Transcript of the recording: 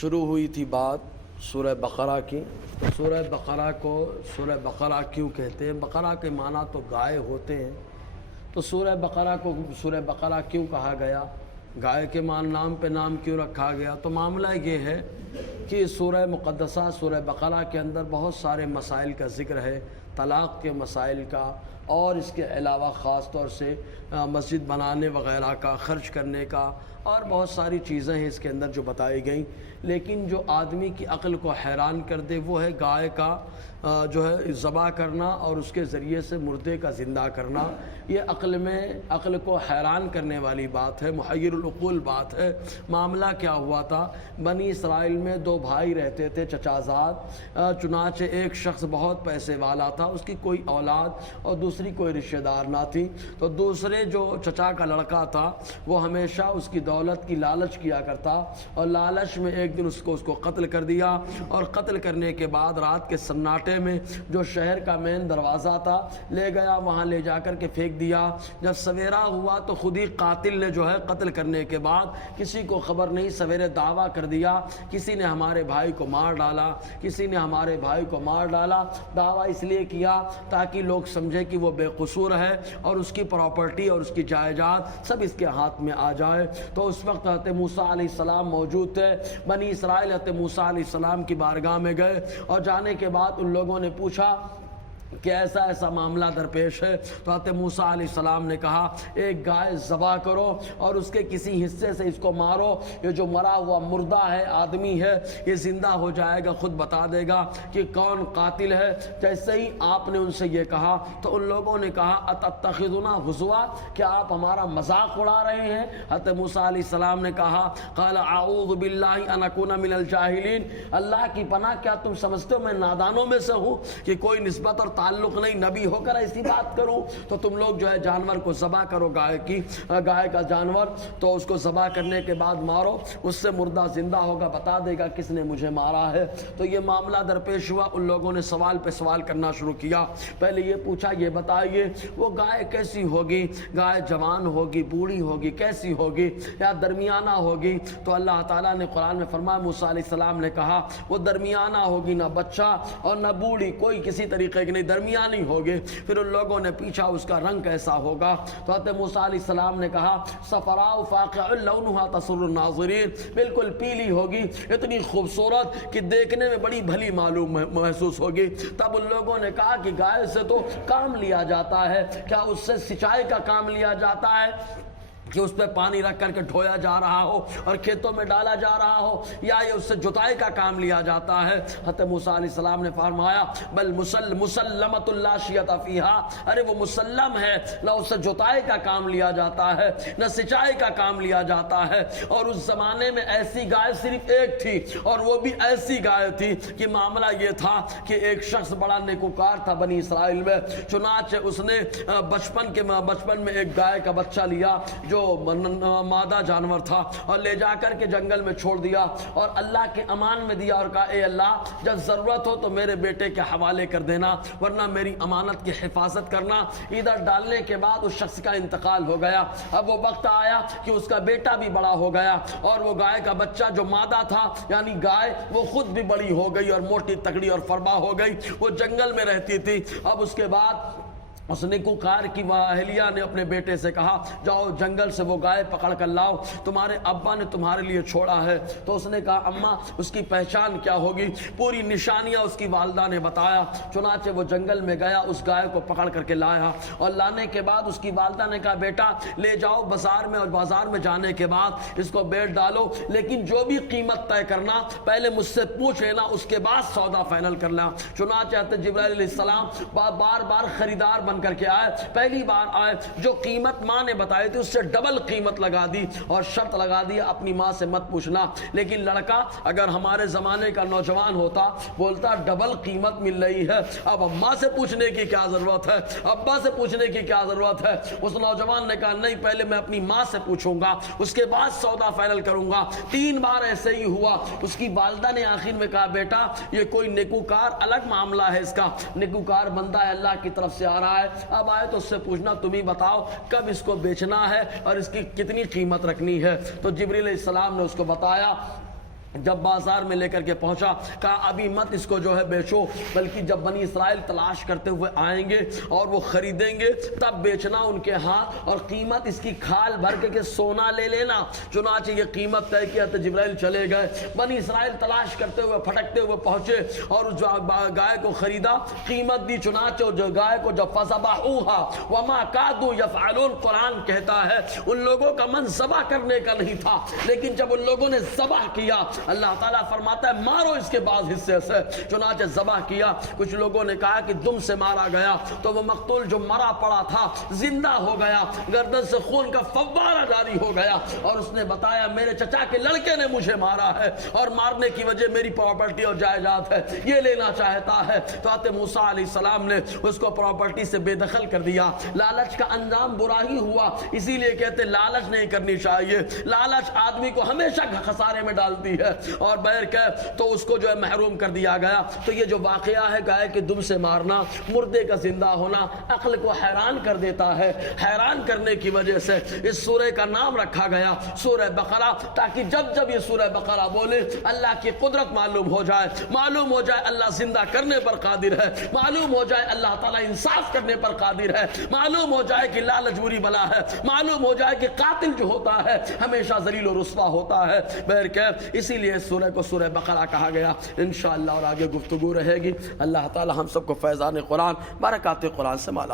شروع ہوئی تھی بات سورہ بقرہ کی. سورہ بقرہ کو سورہ بقرہ کیوں کہتے ہیں؟ بقرہ کے معنی تو گائے ہوتے ہیں، تو سورہ بقرہ کو سورہ بقرہ کیوں کہا گیا؟ گائے کے نام پہ نام کیوں رکھا گیا؟ تو معاملہ یہ ہے کہ سورہ مقدسہ سورہ بقرہ کے اندر بہت سارے مسائل کا ذکر ہے، طلاق کے مسائل کا، اور اس کے علاوہ خاص طور سے مسجد بنانے وغیرہ کا، خرچ کرنے کا، اور بہت ساری چیزیں ہیں اس کے اندر جو بتائی گئیں. لیکن جو آدمی کی عقل کو حیران کر دے وہ ہے گائے کا جو ہے ذبح کرنا اور اس کے ذریعے سے مردے کا زندہ کرنا. یہ عقل کو حیران کرنے والی بات ہے، محیر العقول بات ہے. معاملہ کیا ہوا تھا؟ بنی اسرائیل میں دو بھائی رہتے تھے چچازاد. چنانچہ ایک شخص بہت پیسے والا تھا، اس کی کوئی اولاد اور دوسری کوئی رشتہ دار نہ تھی. تو دوسرے جو چچا کا لڑکا تھا وہ ہمیشہ اس کی دولت کی لالچ کیا کرتا، اور لالچ میں ایک دن اس کو قتل کر دیا. اور قتل کرنے کے بعد رات کے سناٹے میں جو شہر کا مین دروازہ تھا لے گیا، وہاں لے جا کر کے پھینک دیا. جب سویرا ہوا تو خود ہی قاتل نے جو ہے قتل کرنے کے بعد کسی کو خبر نہیں، سویرے دعویٰ کر دیا کسی نے ہمارے بھائی کو مار ڈالا، کسی نے ہمارے بھائی کو مار ڈالا. دعویٰ اس لیے کیا تاکہ لوگ سمجھے کہ وہ بے قصور ہے اور اس کی پراپرٹی اور اس کی جائیداد سب اس کے ہاتھ میں آ جائے. تو اس وقت حضرت موسیٰ علیہ السلام موجود تھے. بنی اسرائیل حضرت موسیٰ علیہ السلام کی بارگاہ میں گئے، اور جانے کے بعد ان لوگوں نے پوچھا کہ ایسا ایسا معاملہ درپیش ہے. تو حضرت موسیٰ علیہ السلام نے کہا ایک گائے ذبح کرو اور اس کے کسی حصے سے اس کو مارو. یہ جو مرا ہوا مردہ ہے، آدمی ہے، یہ زندہ ہو جائے گا، خود بتا دے گا کہ کون قاتل ہے. جیسے ہی آپ نے ان سے یہ کہا تو ان لوگوں نے کہا اتتخذنا ہزوا، کیا آپ ہمارا مذاق اڑا رہے ہیں؟ حضرت موسیٰ علیہ السلام نے کہا قال اعوذ باللہ ان اکون من الجاہلین، اللہ کی پناہ، کیا تم سمجھتے ہو میں نادانوں میں سے ہوں کہ کوئی نسبت اور تعلق نہیں، نبی ہو کر ایسی بات کروں؟ تو تم لوگ جو ہے جانور کو ذبح کرو، گائے کا جانور، تو اس کو ذبح کرنے کے بعد مارو، اس سے مردہ زندہ ہوگا، بتا دے گا کس نے مجھے مارا ہے. تو یہ معاملہ درپیش ہوا. ان لوگوں نے سوال پہ سوال کرنا شروع کیا. پہلے یہ پوچھا یہ بتائیے وہ گائے کیسی ہوگی؟ گائے جوان ہوگی، بوڑھی ہوگی، کیسی ہوگی، یا درمیانہ ہوگی؟ تو اللہ تعالیٰ نے قرآن میں فرمایا، موسیٰ علیہ السلام نے کہا وہ درمیانہ ہوگی، نہ بچہ اور نہ بوڑھی، کوئی کسی طریقے کی نہیں، درمیانی ہوگی. پھر ان لوگوں نے پوچھا اس کا رنگ کیسا ہوگا؟ تو حضرت موسیٰ علیہ السلام نے کہا صفراء فاقع لونھا تسر الناظرین، بالکل پیلی ہوگی، اتنی خوبصورت کہ دیکھنے میں بڑی بھلی معلوم محسوس ہوگی. تب ان لوگوں نے کہا کہ گائے سے تو کام لیا جاتا ہے، کیا اس سے سچائی کا کام لیا جاتا ہے کہ اس پہ پانی رکھ کر کے ڈھویا جا رہا ہو اور کھیتوں میں ڈالا جا رہا ہو، یا یہ اس سے جتائی کا کام لیا جاتا ہے؟ حضرت موسیٰ علیہ السلام نے فرمایا بل مسلمۃ لا شیۃ فیہا، ارے وہ مسلم ہے، نہ اس سے جتائی کا کام لیا جاتا ہے نہ سچائی کا کام لیا جاتا ہے. اور اس زمانے میں ایسی گائے صرف ایک تھی، اور وہ بھی ایسی گائے تھی کہ معاملہ یہ تھا کہ ایک شخص بڑا نیکوکار تھا بنی اسرائیل میں. چنانچہ اس نے بچپن میں ایک گائے کا بچہ لیا جو مادہ جانور تھا، اور لے جا کر کے جنگل میں چھوڑ دیا اور اللہ کے امان میں دیا، اور کہا اے اللہ جب ضرورت ہو تو میرے بیٹے کے حوالے کر دینا، ورنہ میری امانت کی حفاظت کرنا. ادھر ڈالنے کے بعد اس شخص کا انتقال ہو گیا. اب وہ وقت آیا کہ اس کا بیٹا بھی بڑا ہو گیا، اور وہ گائے کا بچہ جو مادہ تھا یعنی گائے، وہ خود بھی بڑی ہو گئی اور موٹی تکڑی اور فربا ہو گئی. وہ جنگل میں رہتی تھی. اب اس کے بعد اس نیکوکار کی اہلیہ نے اپنے بیٹے سے کہا جاؤ جنگل سے وہ گائے پکڑ کر لاؤ، تمہارے ابا نے تمہارے لیے چھوڑا ہے. تو اس نے کہا اماں اس کی پہچان کیا ہوگی؟ پوری نشانیاں اس کی والدہ نے بتایا. چنانچہ وہ جنگل میں گیا، اس گائے کو پکڑ کر کے لایا، اور لانے کے بعد اس کی والدہ نے کہا بیٹا لے جاؤ بازار میں، اور بازار میں جانے کے بعد اس کو بیچ ڈالو، لیکن جو بھی قیمت طے کرنا پہلے مجھ سے پوچھ لینا، اس کے بعد سودا فائنل کرنا. چنانچہ حضرت جبرائیل علیہ السلام بار بار خریدار بن کر کے آئے. پہلی بار آئے جو قیمت ماں نے بتائی تھی اس سے ڈبل قیمت لگا دی، اور شرط لگا دی اپنی ماں سے مت پوچھنا. لیکن لڑکا اگر ہمارے زمانے کا نوجوان ہوتا بولتا ڈبل قیمت مل رہی ہے، اب اماں سے پوچھنے کی کیا ضرورت ہے، ابا سے پوچھنے کی کیا ضرورت ہے؟ اس نوجوان نے کہا نہیں، پہلے میں اپنی ماں سے پوچھوں گا، اس کے بعد سودا فائنل کروں گا. 3 بار ایسے ہی ہوا. اس کی والدہ نے آخر میں کہا بیٹا یہ کوئی نیکوکار الگ معاملہ ہے، اس کا نیکوکار بندہ ہے، اللہ کی طرف سے آ رہا ہے، اب آئے تو اس سے پوچھنا تم ہی بتاؤ کب اس کو بیچنا ہے اور اس کی کتنی قیمت رکھنی ہے. تو جبریل علیہ السلام نے اس کو بتایا جب بازار میں لے کر کے پہنچا کہا ابھی مت اس کو جو ہے بیچو، بلکہ جب بنی اسرائیل تلاش کرتے ہوئے آئیں گے اور وہ خریدیں گے تب بیچنا ان کے ہاں، اور قیمت اس کی کھال بھر کے سونا لے لینا۔ چنانچہ یہ قیمت طے کیا تو جبرائیل چلے گئے، بنی اسرائیل تلاش کرتے ہوئے پھٹکتے ہوئے پہنچے اور جو گائے کو خریدا، قیمت دی، چنانچہ جو گائے کو جب فذبحوها وما كادوا يفعلون، قرآن کہتا ہے ان لوگوں کا من ذبح کرنے کا نہیں تھا، لیکن جب ان لوگوں نے ذبح کیا اللہ تعالیٰ فرماتا ہے مارو اس کے بعض حصے سے، چنانچہ ذبح کیا۔ کچھ لوگوں نے کہا کہ دم سے مارا گیا تو وہ مقتول جو مرا پڑا تھا زندہ ہو گیا، گردن سے خون کا فوارہ جاری ہو گیا، اور اس نے بتایا میرے چچا کے لڑکے نے مجھے مارا ہے اور مارنے کی وجہ میری پراپرٹی اور جائیداد ہے، یہ لینا چاہتا ہے۔ تو حضرت موسیٰ علیہ السلام نے اس کو پراپرٹی سے بے دخل کر دیا۔ لالچ کا انجام برا ہی ہوا، اسی لیے کہتے لالچ نہیں کرنی چاہیے، لالچ آدمی کو ہمیشہ خسارے میں ڈالتی ہے، اور بہر کہ تو اس کو جو ہے محروم کر دیا گیا۔ تو یہ جو واقعہ ہے گائے کے دم سے مارنا، مردے کا زندہ ہونا، عقل کو حیران کر دیتا ہے۔ حیران کرنے کی وجہ سے اس سورہ کا نام رکھا گیا سورہ بقرہ، تاکہ جب جب یہ سورہ بقرہ بولے اللہ کی قدرت معلوم ہو جائے، معلوم ہو جائے اللہ زندہ کرنے پر قادر ہے، معلوم ہو جائے اللہ تعالیٰ انصاف کرنے پر قادر ہے، معلوم ہو جائے کہ لالچ بری بلا ہے، معلوم ہو جائے کہ قاتل جو ہوتا ہے ہمیشہ ذلیل و رسوا ہوتا ہے۔ بہرکیف اسی لیے اس سورہ کو سورہ بقرہ کہا گیا۔ انشاءاللہ اور آگے گفتگو رہے گی۔ اللہ تعالی ہم سب کو فیضان قرآن، برکات قرآن سے مالا